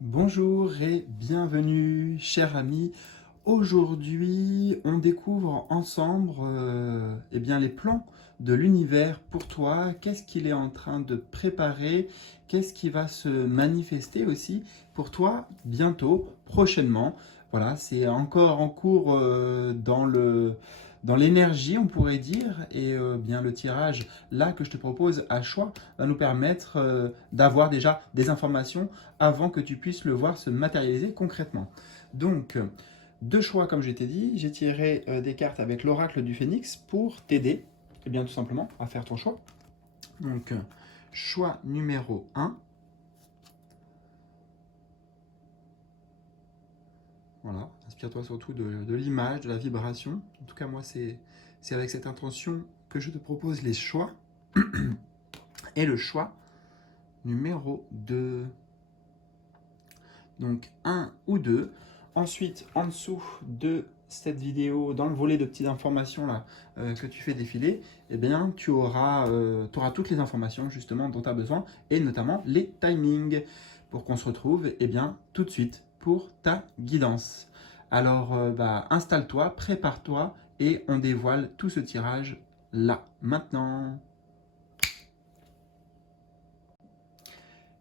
Bonjour et bienvenue, cher ami. Aujourd'hui, on découvre ensemble les plans de l'univers pour toi. Qu'est-ce qu'il est en train de préparer? Qu'est-ce qui va se manifester aussi pour toi bientôt, prochainement? Voilà, c'est encore en cours dans l'énergie, on pourrait dire. Et bien le tirage là que je te propose à choix va nous permettre d'avoir déjà des informations avant que tu puisses le voir se matérialiser concrètement. Donc, deux choix comme je t'ai dit, j'ai tiré des cartes avec l'oracle du phénix pour t'aider, et bien tout simplement, à faire ton choix. Donc, choix numéro un. Voilà, inspire-toi surtout de l'image, de la vibration. En tout cas, moi, c'est avec cette intention que je te propose les choix. Et le choix numéro 2. Donc un ou deux. Ensuite, en dessous de cette vidéo, dans le volet de petites informations là, que tu fais défiler, eh bien, tu auras toutes les informations justement dont tu as besoin, et notamment les timings, pour qu'on se retrouve tout de suite pour ta guidance. Alors, installe-toi, prépare-toi, et on dévoile tout ce tirage là, maintenant.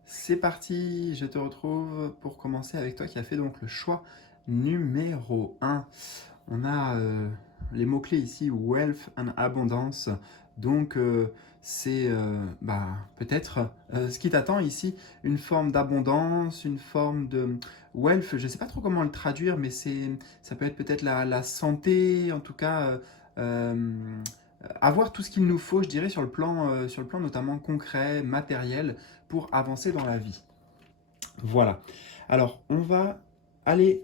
C'est parti, je te retrouve pour commencer avec toi qui a fait donc le choix numéro un. On a les mots-clés ici, wealth and abondance. Donc c'est peut-être ce qui t'attend ici, une forme d'abondance, une forme de wealth. Je ne sais pas trop comment le traduire, mais ça peut être peut-être la santé, en tout cas avoir tout ce qu'il nous faut, je dirais, sur le plan notamment concret, matériel, pour avancer dans la vie. Voilà. Alors, on va aller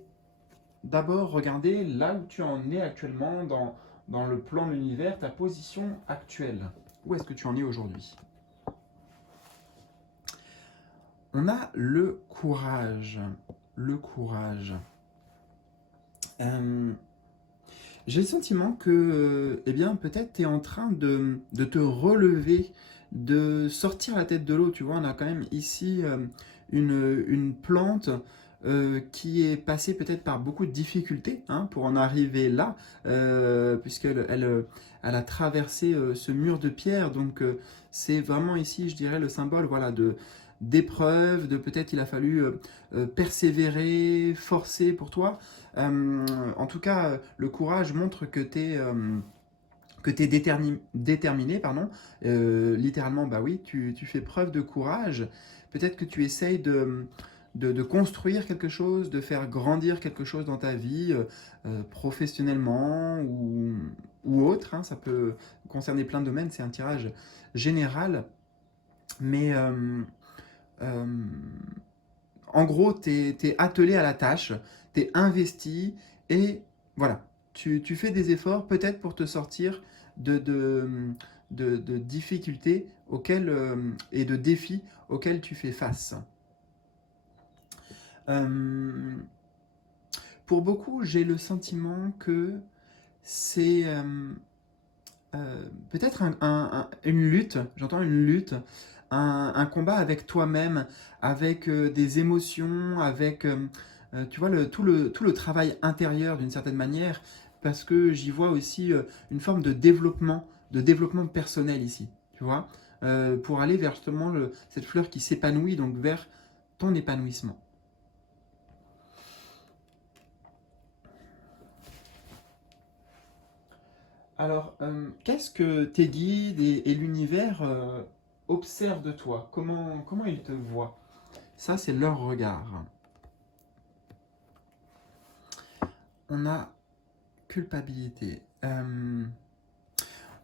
d'abord regarder là où tu en es actuellement dans le plan de l'univers, ta position actuelle. Où est-ce que tu en es aujourd'hui? On a le courage. Le courage. Euh, J'ai le sentiment que, peut-être tu es en train de te relever, de sortir la tête de l'eau. Tu vois, on a quand même ici une plante qui est passée peut-être par beaucoup de difficultés hein, pour en arriver là, puisqu'elle a traversé ce mur de pierre. Donc, c'est vraiment ici, je dirais, le symbole voilà, d'épreuve, de peut-être il a fallu persévérer, forcer pour toi. En tout cas, le courage montre que tu es déterminé, pardon. Littéralement, bah oui, tu fais preuve de courage. Peut-être que tu essayes de construire quelque chose, de faire grandir quelque chose dans ta vie, professionnellement ou autre. Hein. Ça peut concerner plein de domaines, c'est un tirage général. Mais euh, en gros, tu es attelé à la tâche, tu es investi et voilà, tu fais des efforts peut-être pour te sortir de, de, de difficultés et de défis auxquels tu fais face. Euh, pour beaucoup, j'ai le sentiment que c'est peut-être une lutte, j'entends une lutte, un combat avec toi-même, avec des émotions, avec, tu vois, tout le travail intérieur d'une certaine manière, parce que j'y vois aussi une forme de développement personnel ici, tu vois, pour aller vers justement cette fleur qui s'épanouit, donc vers ton épanouissement. Alors, qu'est-ce que tes guides et l'univers observent de toi? Comment ils te voient? Ça, c'est leur regard. On a culpabilité.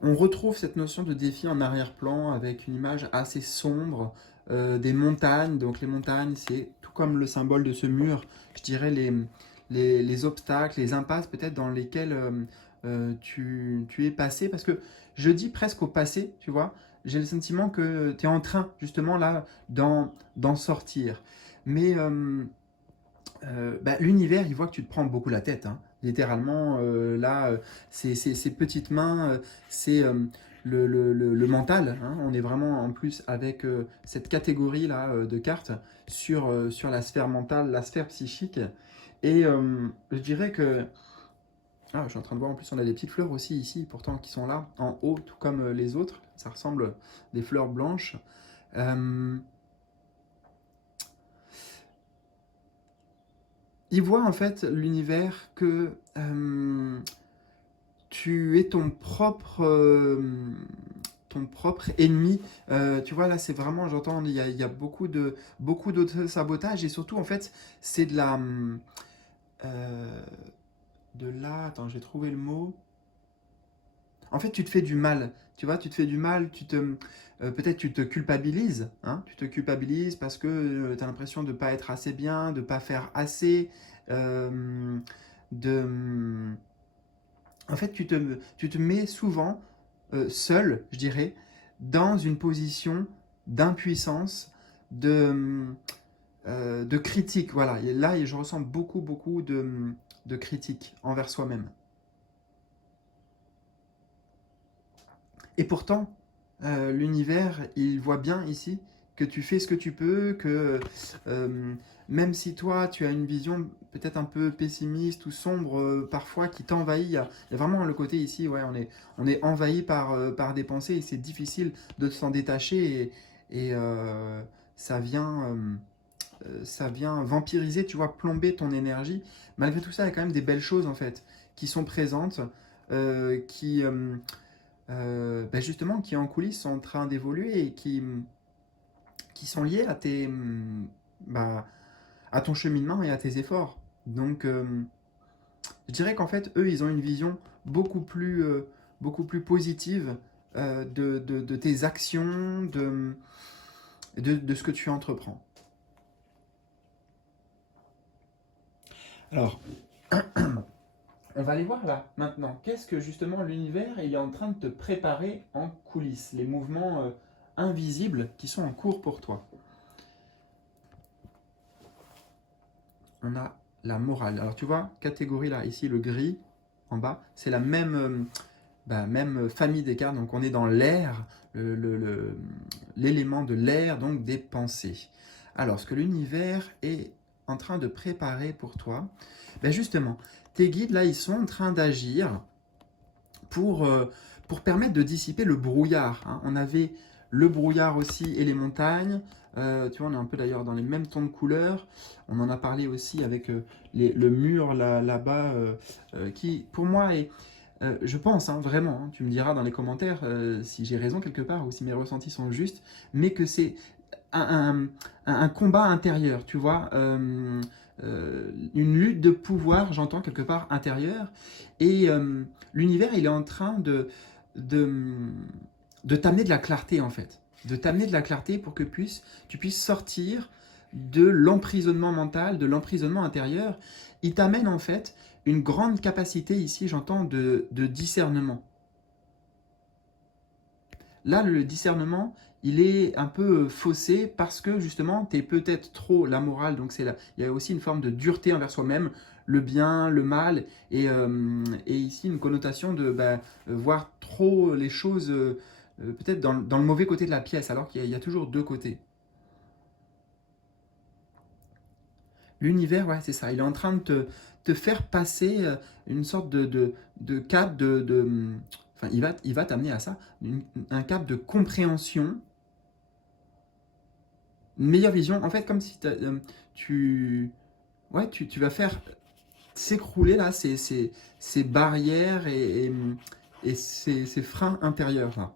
On retrouve cette notion de défi en arrière-plan avec une image assez sombre des montagnes. Donc les montagnes, c'est tout comme le symbole de ce mur, je dirais les obstacles, les impasses peut-être dans lesquelles tu es passé. Parce que je dis presque au passé, tu vois, j'ai le sentiment que tu es en train justement là d'en sortir. Mais l'univers, il voit que tu te prends beaucoup la tête. Hein. Littéralement, là, ces petites mains, c'est le mental, hein. On est vraiment en plus avec cette catégorie-là de cartes sur la sphère mentale, la sphère psychique. Et je dirais que... Ah, je suis en train de voir, en plus on a des petites fleurs aussi ici, pourtant qui sont là, en haut, tout comme les autres. Ça ressemble à des fleurs blanches. Euh, il voit en fait l'univers que tu es ton propre ennemi. Tu vois, là, c'est vraiment, j'entends, il y a beaucoup d'auto-sabotage et surtout, en fait, c'est euh, de là, attends, j'ai trouvé le mot. En fait, tu te fais du mal. Tu vois, tu te fais du mal, peut-être tu te culpabilises. Hein, tu te culpabilises parce que tu as l'impression de ne pas être assez bien, de ne pas faire assez. euh, de, En fait, tu te mets souvent seul, je dirais, dans une position d'impuissance, de critique. Voilà, et là, je ressens beaucoup de critique envers soi-même. Et pourtant, l'univers, il voit bien ici que tu fais ce que tu peux, que euh, même si toi, tu as une vision peut-être un peu pessimiste ou sombre parfois qui t'envahit, il y a vraiment le côté ici, ouais, on est envahi par des pensées et c'est difficile de s'en détacher et ça vient vampiriser, tu vois, plomber ton énergie. Malgré tout ça, il y a quand même des belles choses en fait qui sont présentes, qui ben justement, qui en coulisses sont en train d'évoluer et qui sont liés à bah, à ton cheminement et à tes efforts. Donc, je dirais qu'en fait, eux, ils ont une vision beaucoup plus positive de tes actions, de ce que tu entreprends. Alors, on va aller voir là, maintenant. Qu'est-ce que justement l'univers il est en train de te préparer en coulisses, les mouvements invisibles qui sont en cours pour toi. On a la morale. Alors tu vois, catégorie là, ici le gris en bas, c'est la même famille des cartes. Donc on est dans l'air, l'élément de l'air, donc des pensées. Alors ce que l'univers est en train de préparer pour toi, ben justement, tes guides là, ils sont en train d'agir pour, euh, pour permettre de dissiper le brouillard. Hein. On avait le brouillard aussi et les montagnes. Tu vois, on est un peu d'ailleurs dans les mêmes tons de couleurs. On en a parlé aussi avec le mur là-bas, qui pour moi est, je pense, hein, vraiment, hein, tu me diras dans les commentaires si j'ai raison quelque part ou si mes ressentis sont justes, mais que c'est un, un combat intérieur, tu vois, une lutte de pouvoir, j'entends quelque part intérieur, et l'univers, il est en train de, de t'amener de la clarté en fait, de t'amener de la clarté pour que tu puisses sortir de l'emprisonnement mental, de l'emprisonnement intérieur. Il t'amène en fait une grande capacité ici, j'entends, de discernement. Là, le discernement, il est un peu faussé parce que justement, tu es peut-être trop la morale, donc il y a aussi une forme de dureté envers soi-même, le bien, le mal, et ici une connotation de voir trop les choses peut-être dans le mauvais côté de la pièce, alors qu'il y a toujours deux côtés. L'univers, ouais, c'est ça, il est en train de te faire passer une sorte de cap enfin, il va t'amener à ça, un cap de compréhension, une meilleure vision, en fait, comme si tu, ouais, tu vas faire s'écrouler là ces barrières et ces freins intérieurs là.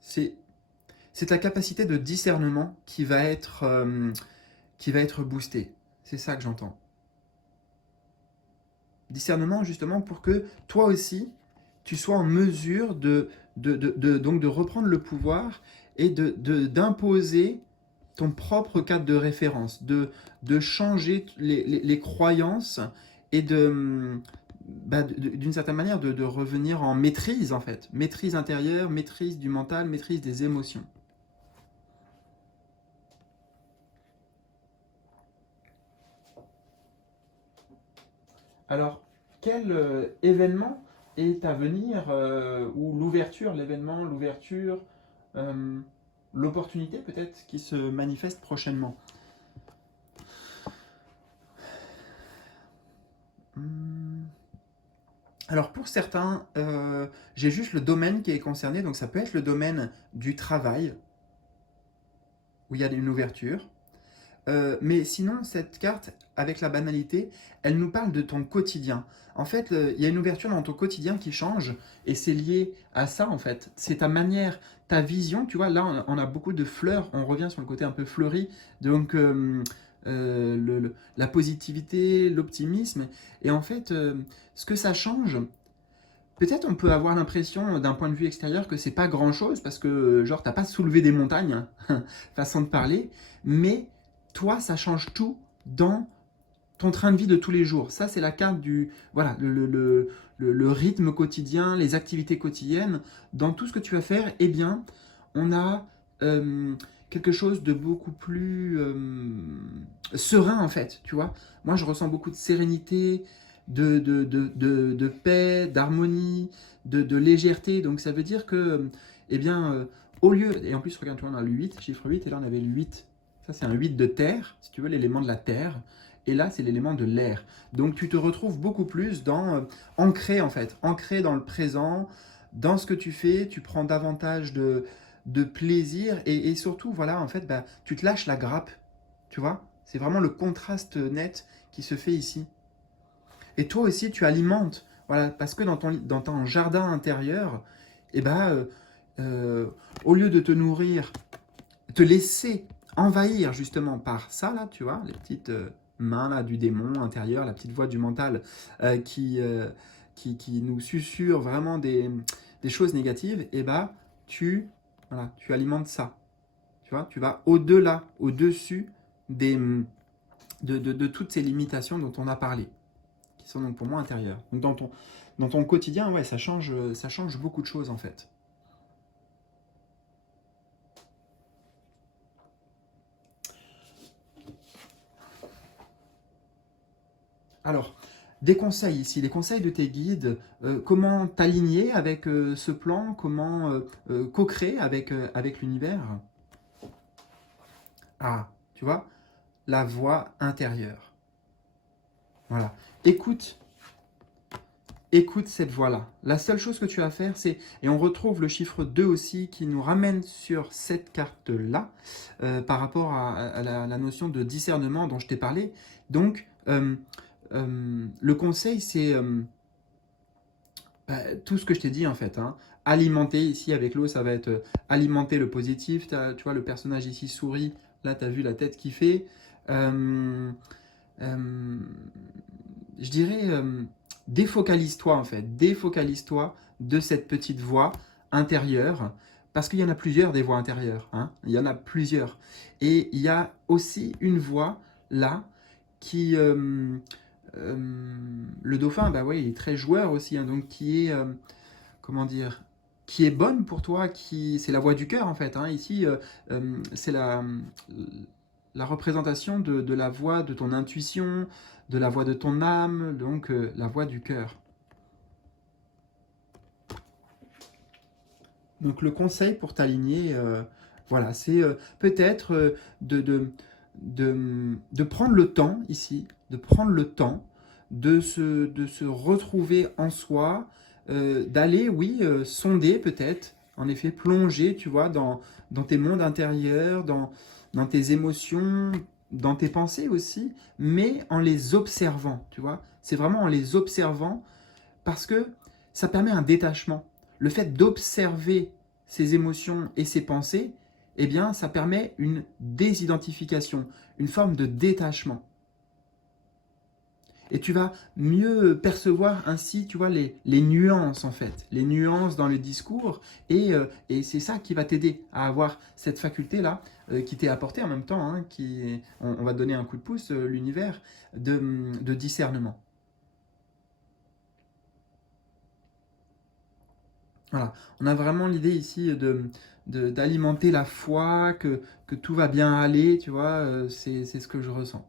C'est c'est ta capacité de discernement qui va être boostée. C'est ça que j'entends. Discernement justement pour que toi aussi, tu sois en mesure donc de reprendre le pouvoir et d'imposer ton propre cadre de référence, de changer les croyances et d'une certaine manière de revenir en maîtrise en fait, maîtrise intérieure, maîtrise du mental, maîtrise des émotions. Alors, quel événement est à venir, ou l'ouverture, l'événement, l'ouverture, euh, l'opportunité peut-être qui se manifeste prochainement? Hmm. Alors pour certains, j'ai juste le domaine qui est concerné, donc ça peut être le domaine du travail, où il y a une ouverture. Mais sinon, cette carte, avec la banalité, elle nous parle de ton quotidien. En fait, il y a une ouverture dans ton quotidien qui change, et c'est lié à ça, en fait. C'est ta manière, ta vision, tu vois, là, on a beaucoup de fleurs, on revient sur le côté un peu fleuri, donc la positivité, l'optimisme, et en fait, ce que ça change, peut-être on peut avoir l'impression d'un point de vue extérieur que c'est pas grand-chose parce que genre t'as pas soulevé des montagnes, façon de parler, mais toi ça change tout dans ton train de vie de tous les jours. Ça c'est la carte du voilà le rythme quotidien, les activités quotidiennes. Dans tout ce que tu vas faire, eh bien on a quelque chose de beaucoup plus serein en fait, tu vois. Moi je ressens beaucoup de sérénité, de paix, d'harmonie, de légèreté. Donc ça veut dire que, eh bien, au lieu, et en plus regarde, on a le 8, chiffre 8, et là on avait le 8. Ça c'est un 8 de terre, si tu veux, l'élément de la terre. Et là c'est l'élément de l'air. Donc tu te retrouves beaucoup plus dans, ancré en fait, ancré dans le présent, dans ce que tu fais, tu prends davantage de plaisir et surtout, voilà, en fait, bah, tu te lâches la grappe, tu vois. C'est vraiment le contraste net qui se fait ici. Et toi aussi, tu alimentes. Voilà, parce que dans ton jardin intérieur, eh ben, au lieu de te nourrir, te laisser envahir justement par ça, là, tu vois, les petites mains là, du démon intérieur, la petite voix du mental qui nous susurre vraiment des choses négatives, eh ben, tu alimentes ça. Tu vois, tu vas au-delà, au-dessus de toutes ces limitations dont on a parlé, qui sont donc pour moi intérieures. Donc dans ton quotidien, ouais, ça change beaucoup de choses en fait. Alors, des conseils ici, des conseils de tes guides, comment t'aligner avec ce plan, comment co-créer avec l'univers. Ah, tu vois, la voix intérieure. Voilà. Écoute Écoute cette voix-là. La seule chose que tu as à faire, c'est, et on retrouve le chiffre 2 aussi qui nous ramène sur cette carte-là, par rapport à la notion de discernement dont je t'ai parlé. Donc, le conseil, c'est tout ce que je t'ai dit en fait, hein. Alimenter, ici avec l'eau, ça va être alimenter le positif. Tu vois, le personnage ici sourit, là, tu as vu la tête qui fait. Euh, euh, je dirais, défocalise-toi en fait, défocalise-toi de cette petite voix intérieure, parce qu'il y en a plusieurs des voix intérieures, hein. Il y en a plusieurs. Et il y a aussi une voix là qui, euh, le dauphin, bah ouais, il est très joueur aussi, hein, donc qui est, comment dire, qui est bonne pour toi, c'est la voix du cœur en fait, hein. Ici, c'est la représentation de la voix de ton intuition, de la voix de ton âme, donc la voix du cœur. Donc le conseil pour t'aligner, voilà, c'est peut-être de prendre le temps ici, de prendre le temps de se retrouver en soi, d'aller, oui, sonder peut-être, en effet, plonger, tu vois, dans tes mondes intérieurs, dans tes émotions, dans tes pensées aussi, mais en les observant, tu vois. C'est vraiment en les observant parce que ça permet un détachement. Le fait d'observer ses émotions et ses pensées, eh bien, ça permet une désidentification, une forme de détachement. Et tu vas mieux percevoir ainsi, tu vois, les nuances en fait, les nuances dans le discours. Et c'est ça qui va t'aider à avoir cette faculté-là, qui t'est apportée en même temps, hein, on va te donner un coup de pouce, l'univers, de discernement. Voilà. On a vraiment l'idée ici d'alimenter la foi, que tout va bien aller, tu vois, c'est ce que je ressens.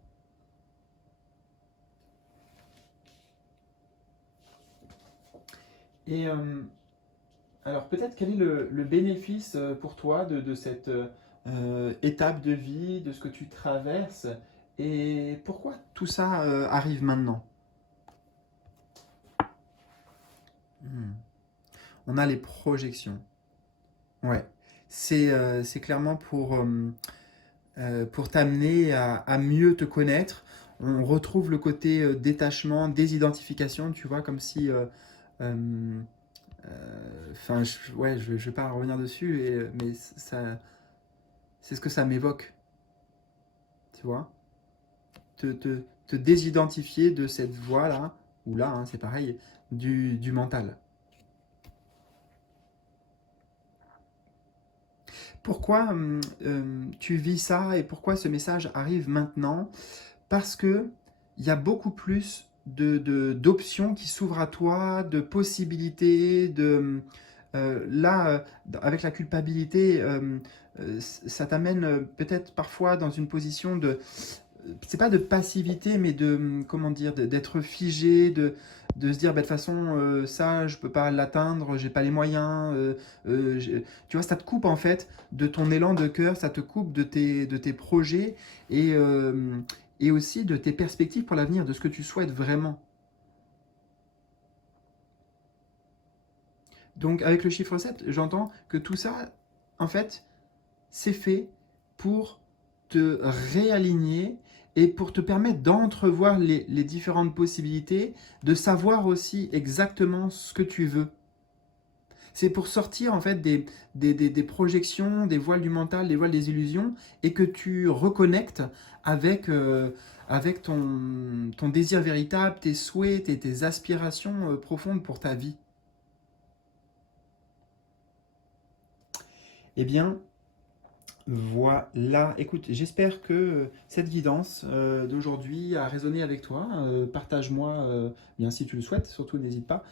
Et alors peut-être quel est le bénéfice pour toi de cette étape de vie, de ce que tu traverses, et pourquoi tout ça arrive maintenant? Hmm. On a les projections. Ouais. C'est clairement pour t'amener à mieux te connaître. On retrouve le côté détachement, désidentification, tu vois, comme si... euh, Enfin, ouais, je vais pas revenir dessus, mais c'est ce que ça m'évoque, tu vois. Te désidentifier de cette voie-là, ou là, hein, c'est pareil, du mental. Pourquoi tu vis ça et pourquoi ce message arrive maintenant? Parce que il y a beaucoup plus d'options qui s'ouvrent à toi, de possibilités, là, avec la culpabilité, ça t'amène peut-être parfois dans une position de, c'est pas de passivité, mais de, comment dire, d'être figé, de se dire, bah, de toute façon, ça, je peux pas l'atteindre, j'ai pas les moyens. Tu vois, ça te coupe en fait de ton élan de cœur, ça te coupe de tes projets et, euh, et aussi de tes perspectives pour l'avenir, de ce que tu souhaites vraiment. Donc, avec le chiffre 7, j'entends que tout ça, en fait, c'est fait pour te réaligner et pour te permettre d'entrevoir les différentes possibilités, de savoir aussi exactement ce que tu veux. C'est pour sortir en fait des projections, des voiles du mental, des voiles des illusions, et que tu reconnectes avec, avec ton désir véritable, tes souhaits, tes aspirations profondes pour ta vie. Eh bien, voilà, écoute, j'espère que cette guidance d'aujourd'hui a résonné avec toi. Partage-moi, bien si tu le souhaites, surtout n'hésite pas,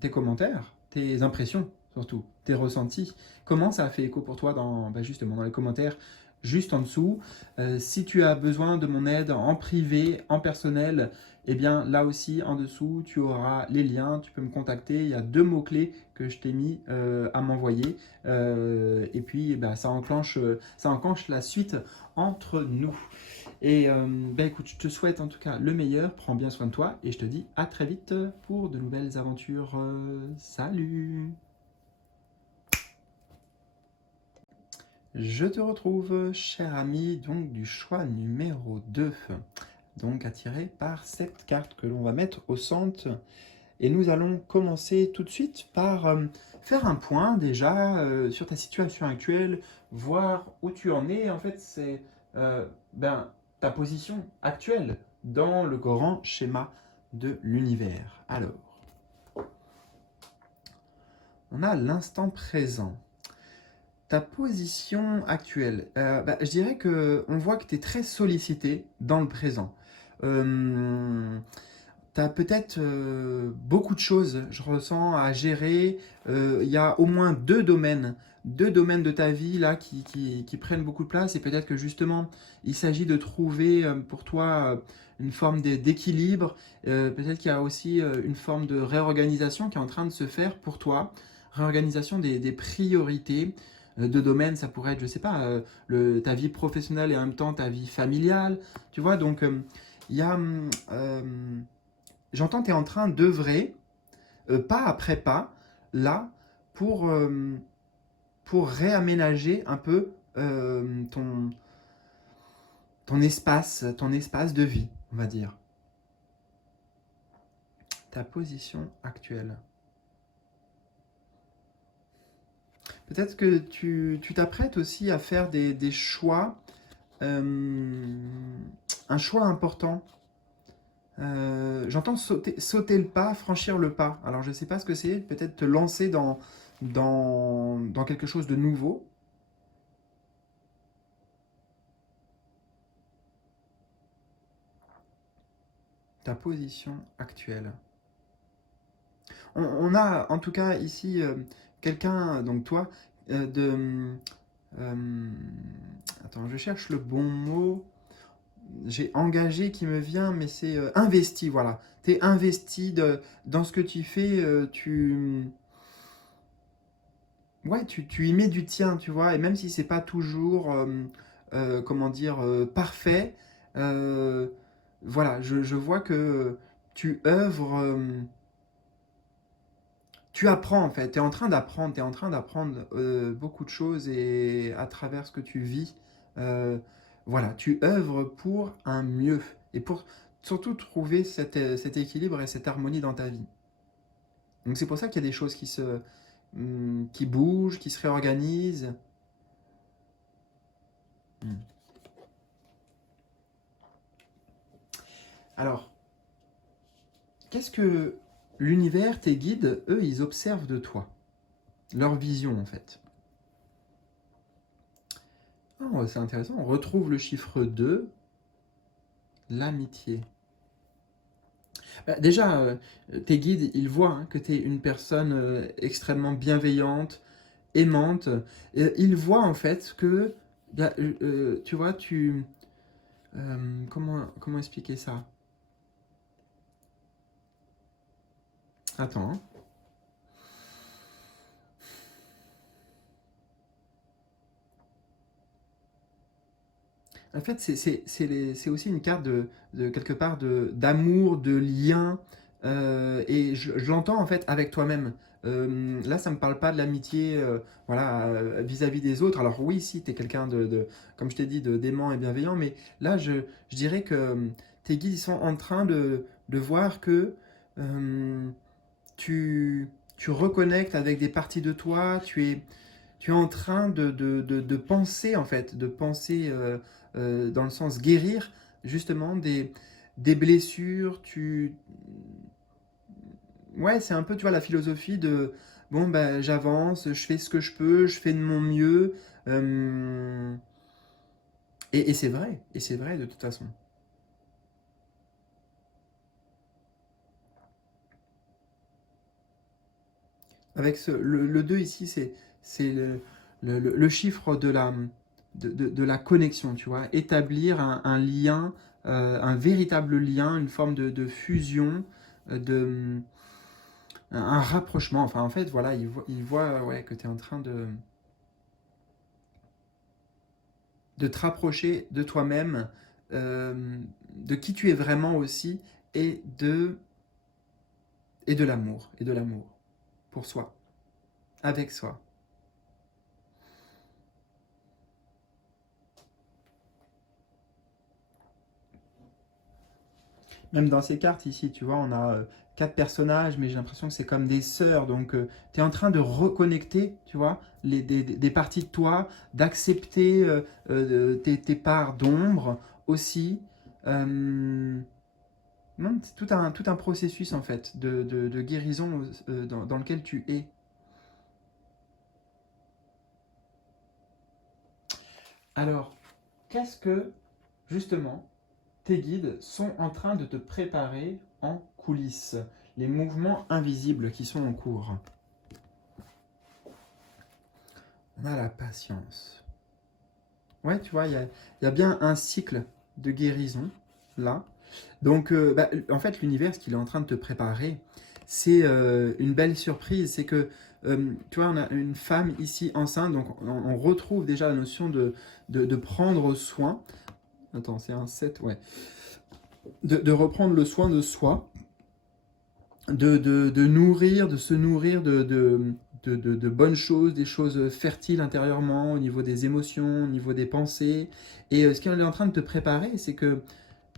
tes commentaires, tes impressions, surtout, tes ressentis. Comment ça a fait écho pour toi dans, bah, justement dans les commentaires juste en dessous. Si tu as besoin de mon aide en privé, en personnel, eh bien là aussi en dessous, tu auras les liens, tu peux me contacter. Il y a deux mots-clés que je t'ai mis à m'envoyer. Et puis bah, ça enclenche la suite entre nous. Et bah, écoute, je te souhaite en tout cas le meilleur, prends bien soin de toi et je te dis à très vite pour de nouvelles aventures. Salut! Je te retrouve, cher ami, donc du choix numéro 2, donc attiré par cette carte que l'on va mettre au centre. Et nous allons commencer tout de suite par faire un point déjà sur ta situation actuelle, voir où tu en es. En fait, c'est ben, ta position actuelle dans le grand schéma de l'univers. Alors, on a l'instant présent. Ta position actuelle, bah, je dirais que on voit que tu es très sollicité dans le présent. Euh, Tu as peut-être beaucoup de choses, je ressens, à gérer. Il y a au moins deux domaines de ta vie là qui prennent beaucoup de place et peut-être que justement il s'agit de trouver pour toi une forme d'équilibre. Peut-être qu'il y a aussi une forme de réorganisation qui est en train de se faire pour toi. Réorganisation des priorités de domaines, ça pourrait être, je sais pas, ta vie professionnelle et en même temps ta vie familiale. Tu vois, donc il y a... j'entends que tu es en train d'œuvrer, pas après pas, là, pour, euh, pour réaménager un peu ton espace de vie, on va dire. Ta position actuelle. Peut-être que tu t'apprêtes aussi à faire des choix, un choix important. J'entends sauter le pas, franchir le pas. Alors je ne sais pas ce que c'est, peut-être te lancer dans quelque chose de nouveau. Ta position actuelle. On a en tout cas ici quelqu'un, donc toi, de... euh, attends, je cherche le bon mot. j'ai engagé qui me vient, mais c'est investi, voilà. Tu es investi dans ce que tu fais, ouais, tu y mets du tien, tu vois, et même si c'est pas toujours, comment dire, parfait, euh, voilà, je vois que tu œuvres, tu apprends en fait, tu es en train d'apprendre, tu es en train d'apprendre beaucoup de choses et à travers ce que tu vis, euh, voilà, tu œuvres pour un mieux et pour surtout trouver cet équilibre et cette harmonie dans ta vie. Donc c'est pour ça qu'il y a des choses qui bougent, qui se réorganisent. Hmm. Alors, qu'est-ce que l'univers, tes guides, eux, ils observent de toi? Leur vision en fait. Oh, c'est intéressant, on retrouve le chiffre 2, l'amitié. Bah, déjà, tes guides, ils voient hein, que tu es une personne extrêmement bienveillante, aimante. Et ils voient en fait que, bah, tu vois, comment expliquer ça? Attends, hein. En fait, c'est aussi une carte quelque part d'amour, de lien, et je l'entends en fait avec toi-même. Là, ça me parle pas de l'amitié, voilà, vis-à-vis des autres. Alors oui, si tu es quelqu'un comme je t'ai dit, d'aimant et bienveillant, mais là, je dirais que tes guides ils sont en train de voir que euh, tu, tu reconnectes avec des parties de toi, tu es en train de penser, en fait, de penser dans le sens guérir, justement, des blessures. Ouais, c'est un peu, tu vois, la philosophie de, bon, ben, j'avance, je fais ce que je peux, je fais de mon mieux. euh, et c'est vrai de toute façon. Avec le 2 ici, c'est le chiffre de la connexion, tu vois. Établir un lien, un véritable lien, une forme de fusion, un rapprochement. Enfin, en fait, voilà, il voit ouais, que tu es en train de te rapprocher de toi-même, de qui tu es vraiment aussi, et et de l'amour pour soi, avec soi. Même dans ces cartes ici, tu vois, on a quatre personnages, mais j'ai l'impression que c'est comme des sœurs. Donc, tu es en train de reconnecter, tu vois, des parties de toi, d'accepter tes parts d'ombre aussi. Non, c'est tout un processus, en fait, de guérison dans lequel tu es. Alors, qu'est-ce que, justement, tes guides sont en train de te préparer en coulisses? Les mouvements invisibles qui sont en cours. On a la patience. Ouais, tu vois, il y a bien un cycle de guérison là. Donc, bah, en fait, l'univers, ce qu'il est en train de te préparer, c'est une belle surprise. C'est que, tu vois, on a une femme ici enceinte, donc on retrouve déjà la notion de prendre soin. Attends, c'est un 7 ouais. De reprendre le soin de soi, de nourrir, de se nourrir de bonnes choses, des choses fertiles intérieurement, au niveau des émotions, au niveau des pensées. Et ce qu'il est en train de te préparer, c'est que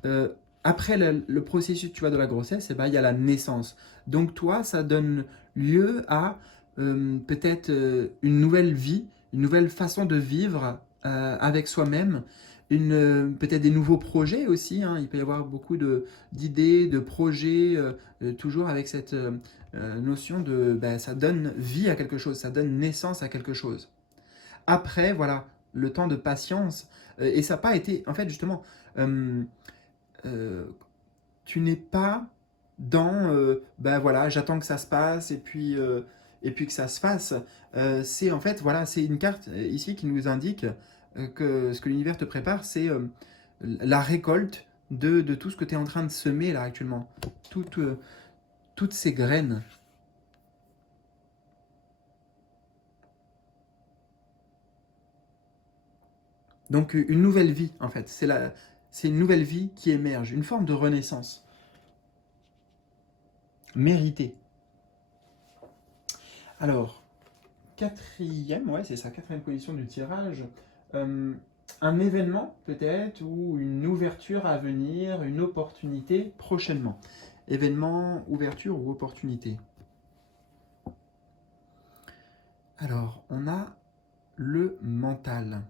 euh, après le processus tu vois, de la grossesse, eh ben, il y a la naissance. Donc toi, ça donne lieu à peut-être une nouvelle vie, une nouvelle façon de vivre avec soi-même, peut-être des nouveaux projets aussi. Hein. Il peut y avoir beaucoup d'idées, de projets, toujours avec cette notion de ben, ça donne vie à quelque chose, ça donne naissance à quelque chose. Après, voilà, le temps de patience, et ça n'a pas été, en fait, justement, euh, euh, tu n'es pas dans ben voilà, j'attends que ça se passe et puis que ça se fasse. C'est en fait, voilà, c'est une carte ici qui nous indique que ce que l'univers te prépare, c'est la récolte de tout ce que tu es en train de semer là actuellement. Toutes ces graines. Donc une nouvelle vie en fait. C'est une nouvelle vie qui émerge, une forme de renaissance. Méritée. Alors, quatrième, ouais, c'est ça, quatrième position du tirage. Euh, un événement, peut-être, ou une ouverture à venir, une opportunité prochainement. Événement, ouverture ou opportunité. Alors, on a le mental.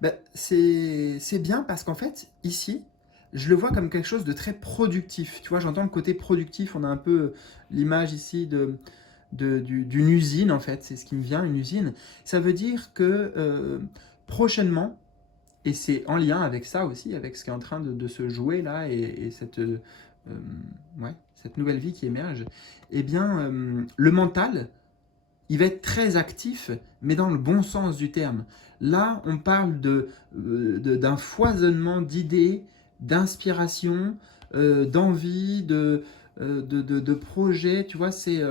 Ben, c'est bien parce qu'en fait, ici, je le vois comme quelque chose de très productif. Tu vois, j'entends le côté productif, on a un peu l'image ici d'une usine, en fait, c'est ce qui me vient, une usine. Ça veut dire que prochainement, et c'est en lien avec ça aussi, avec ce qui est en train de se jouer là, et ouais, cette nouvelle vie qui émerge, eh bien, le mental, il va être très actif, mais dans le bon sens du terme. Là, on parle d'un foisonnement d'idées, d'inspiration, d'envie, de projets. Tu vois, c'est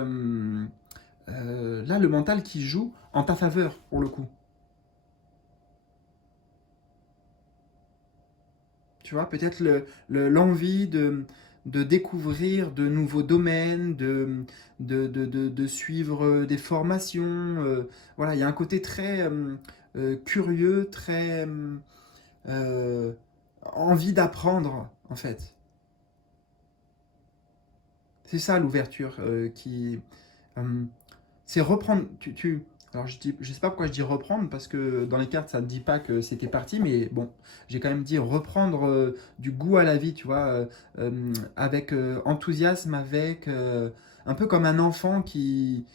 là le mental qui joue en ta faveur, pour le coup. Tu vois, peut-être l'envie de découvrir de nouveaux domaines, de suivre des formations. Voilà, il y a un côté très curieux, très euh, envie d'apprendre, en fait. C'est ça l'ouverture euh, c'est reprendre. Alors je sais pas pourquoi je dis reprendre, parce que dans les cartes ça ne dit pas que c'était parti, mais bon, j'ai quand même dit reprendre du goût à la vie, tu vois, avec enthousiasme, avec un peu comme un enfant qui,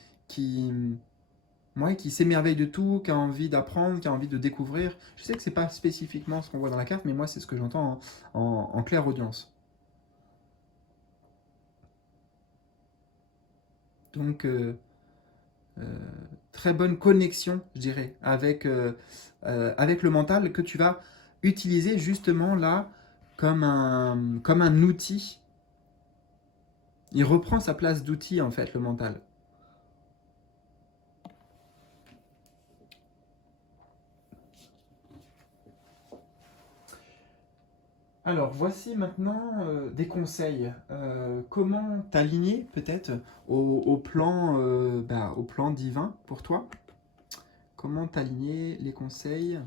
ouais, qui s'émerveille de tout, qui a envie d'apprendre, qui a envie de découvrir. Je sais que c'est pas spécifiquement ce qu'on voit dans la carte, mais moi c'est ce que j'entends en claire audience. Donc euh, très bonne connexion, je dirais, avec le mental que tu vas utiliser justement là comme un outil. Il reprend sa place d'outil en fait, le mental. Alors voici maintenant des conseils. Comment t'aligner peut-être au plan divin pour toi. Comment t'aligner les conseils.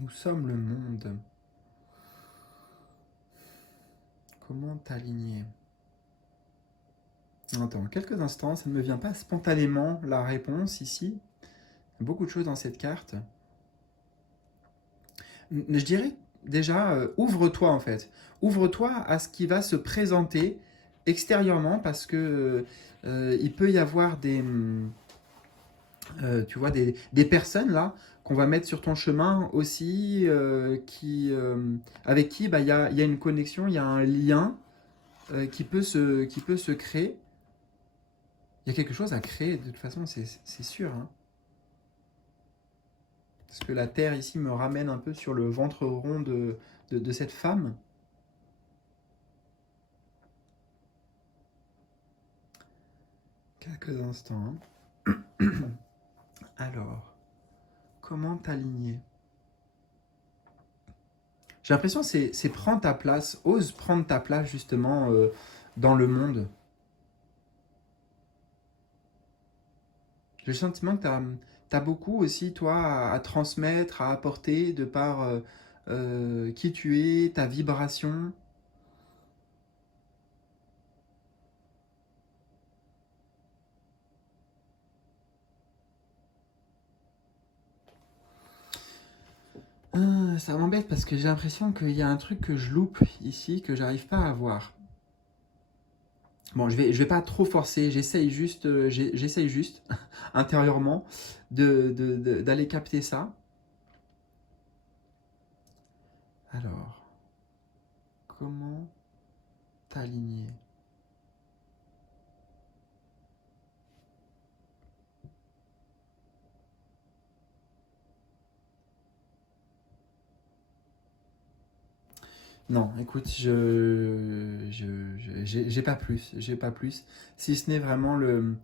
Nous sommes le monde. Comment t'aligner. Attends, quelques instants, ça ne me vient pas spontanément la réponse ici. Il y a beaucoup de choses dans cette carte. Je dirais déjà, ouvre-toi en fait. Ouvre-toi à ce qui va se présenter extérieurement parce que il peut y avoir tu vois, des personnes là qu'on va mettre sur ton chemin aussi, avec qui bah, il y a une connexion, il y a un lien qui peut se créer. Il y a quelque chose à créer, de toute façon, c'est sûr, hein. Parce que la terre ici me ramène un peu sur le ventre rond de cette femme. Quelques instants, hein. Alors, comment t'aligner. J'ai l'impression que c'est prendre ta place, ose prendre ta place justement dans le monde. J'ai le sentiment que tu as beaucoup aussi, toi, à transmettre, à apporter de par qui tu es, ta vibration. Ah, ça m'embête parce que j'ai l'impression qu'il y a un truc que je loupe ici, que j'arrive pas à voir. Bon, je vais pas trop forcer, j'essaye juste intérieurement d'aller capter ça. Alors, comment t'aligner. Non, écoute, j'ai pas plus, j'ai pas plus. Si ce n'est vraiment le,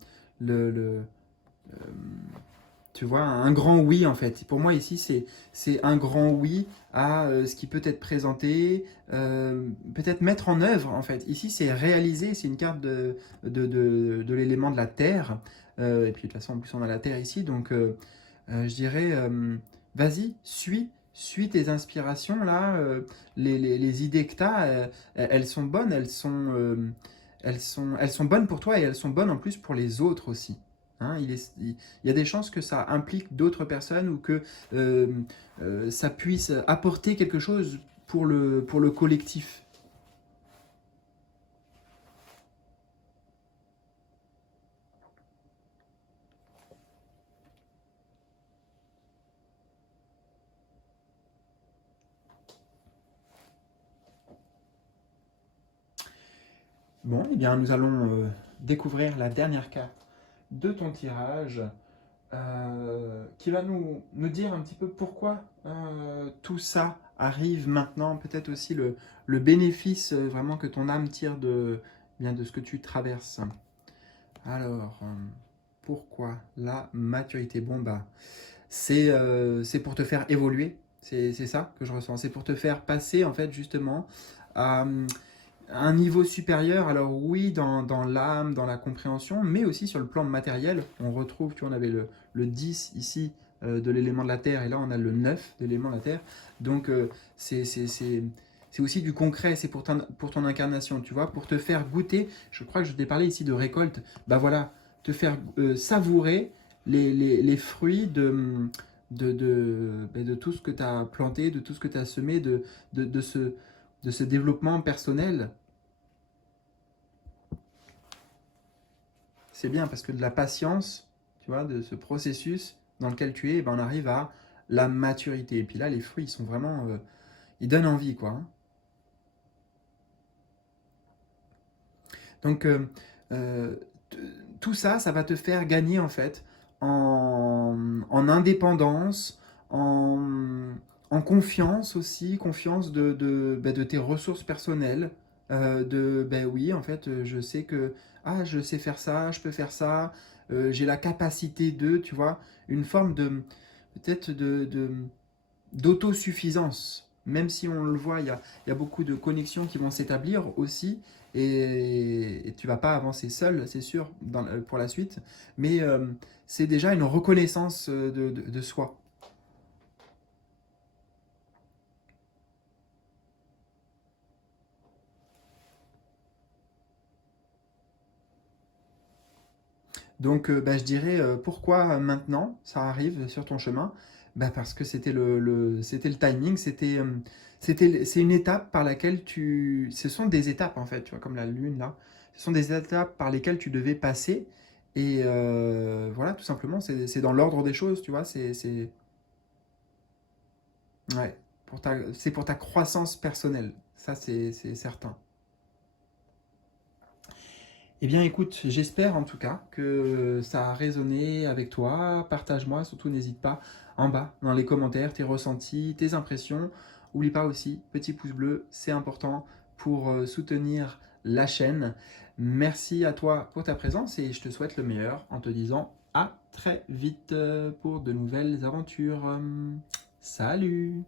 euh, tu vois, un grand oui en fait. Pour moi ici, c'est un grand oui à ce qui peut être présenté, peut-être mettre en œuvre en fait. Ici, c'est réaliser, c'est une carte de l'élément de la terre. Et puis de toute façon, en plus, on a la terre ici, donc je dirais, vas-y, suis tes inspirations là, les idées que tu as, elles sont bonnes, elles sont bonnes pour toi et elles sont bonnes en plus pour les autres aussi. Hein, il y a des chances que ça implique d'autres personnes ou que euh, ça puisse apporter quelque chose pour le collectif. Bon, eh bien, nous allons découvrir la dernière carte de ton tirage qui va nous dire un petit peu pourquoi tout ça arrive maintenant, peut-être aussi le bénéfice vraiment que ton âme tire bien de ce que tu traverses. Alors, pourquoi la maturité? Bon, bah, c'est pour te faire évoluer, c'est ça que je ressens. C'est pour te faire passer, en fait, justement, à un niveau supérieur. Alors oui, dans l'âme, dans la compréhension, mais aussi sur le plan matériel. On retrouve, tu vois, on avait le 10 ici de l'élément de la Terre, et là on a le 9 de l'élément de la Terre. Donc c'est aussi du concret, c'est pour ton incarnation, tu vois, pour te faire goûter. Je crois que je t'ai parlé ici de récolte. Bah voilà, te faire savourer les fruits de tout ce que tu as planté, de tout ce que tu as semé, de, de ce, de ce développement personnel. C'est bien parce que de la patience, tu vois, de ce processus dans lequel tu es, eh ben, on arrive à la maturité. Et puis là, les fruits, ils sont vraiment, ils donnent envie, quoi. Hein. Donc, euh, tout ça, ça va te faire gagner, en fait, en indépendance, en confiance aussi, confiance de tes ressources personnelles. Ben oui, en fait, je sais que, ah, je sais faire ça, je peux faire ça, j'ai la capacité de, tu vois, une forme peut-être d'autosuffisance. Même si on le voit, il y a beaucoup de connexions qui vont s'établir aussi, et tu vas pas avancer seul, c'est sûr, pour la suite, mais c'est déjà une reconnaissance de soi. Donc bah, je dirais pourquoi maintenant ça arrive sur ton chemin? Bah, parce que c'était le timing, c'est une étape par laquelle ce sont des étapes en fait, tu vois, comme la lune là. Ce sont des étapes par lesquelles tu devais passer. Et voilà, tout simplement, c'est dans l'ordre des choses, tu vois, ouais, c'est pour ta croissance personnelle, ça c'est certain. Eh bien, écoute, j'espère en tout cas que ça a résonné avec toi. Partage-moi, surtout n'hésite pas en bas dans les commentaires tes ressentis, tes impressions. Oublie pas aussi, petit pouce bleu, c'est important pour soutenir la chaîne. Merci à toi pour ta présence et je te souhaite le meilleur en te disant à très vite pour de nouvelles aventures. Salut!